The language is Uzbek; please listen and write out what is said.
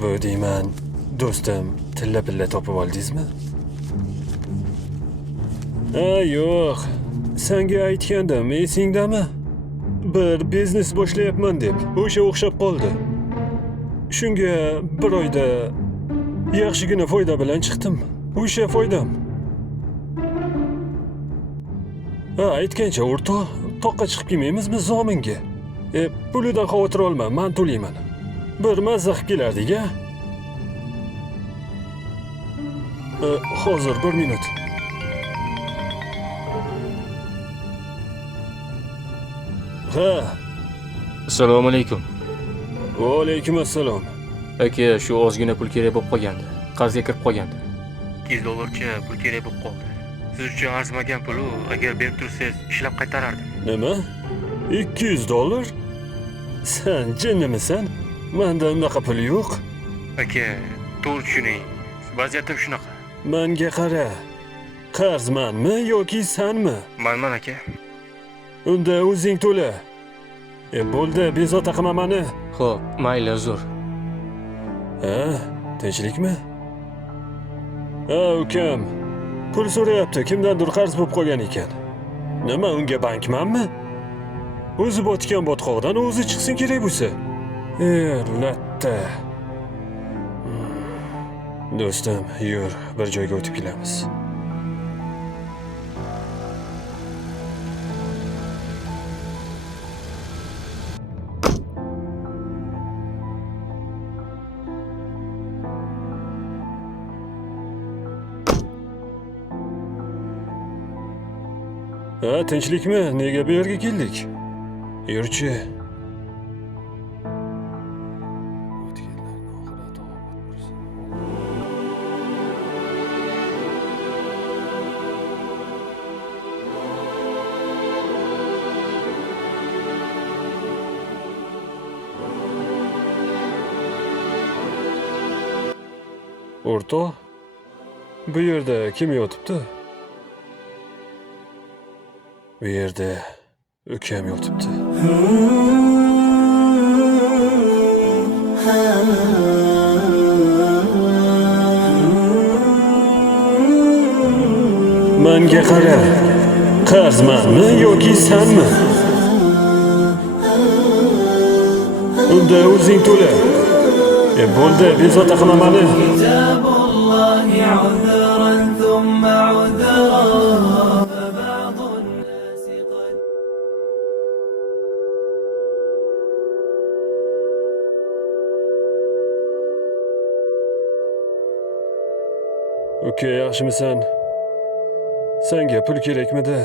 Bu deyman, do'stim, tilla-pilla topib oldingizmi? Yo'q. Senga aytgandim, esingdami? Bir biznes boshlayapman deb, o'sha o'xshab qoldi. Shunga bir oyda yaxshigina foyda bilan chiqdim. O'sha foydam. Aytgancha o'rtoq, toqqa chiqib kelmaymizmi zominga? Pulidan xavotir olma, men to'layman. Bir mazza qilib kelardik-a? Hozir 1 minut. Assalomu alaykum. Va alaykum assalom. Aka, shu ozgina pul kerak bo'lib qolgandi. Qarzga kirib qolgandi. $200 pul kerak bo'lib qoldi. Siz uchun arzimagan pul-u, agar berib tursangiz, ishlab qaytarardim. Nima? $200? Sen jinnimisan? Menda unaqa pul yo'q. Aka, to'g'ri tushuning. Vaziyatim shunaqa. Menga qara. Qarzmanmi yoki sanmi? Manman aka. Unda o'zing to'la. Bo'ldi, bezovta qilma meni. Xo'p, mayli, uzr. Tinchlikmi? Ukam. Pul so'rayapti, kimdandir qarz bo'lib qolgan ekan. Nima, unga bankmanmi? O'zi botgan botqoqdan o'zi chiqsin kerak bo'lsa. Latta. Do'stim, yur, bir joyga o'tib kelamiz. Tinchlikmi? Nega bu yerga keldik? Yurchi. O'rtoq, bu yerda kim yotibdi? Bu yerda ukam yotibdi. Menga qara. Qarzmanmi yoki sanmi? Unda o'zing to'la. Bo'ldi, bezovta qilma meni. Uka, yaxshimisan? Senga pul kerakmidi?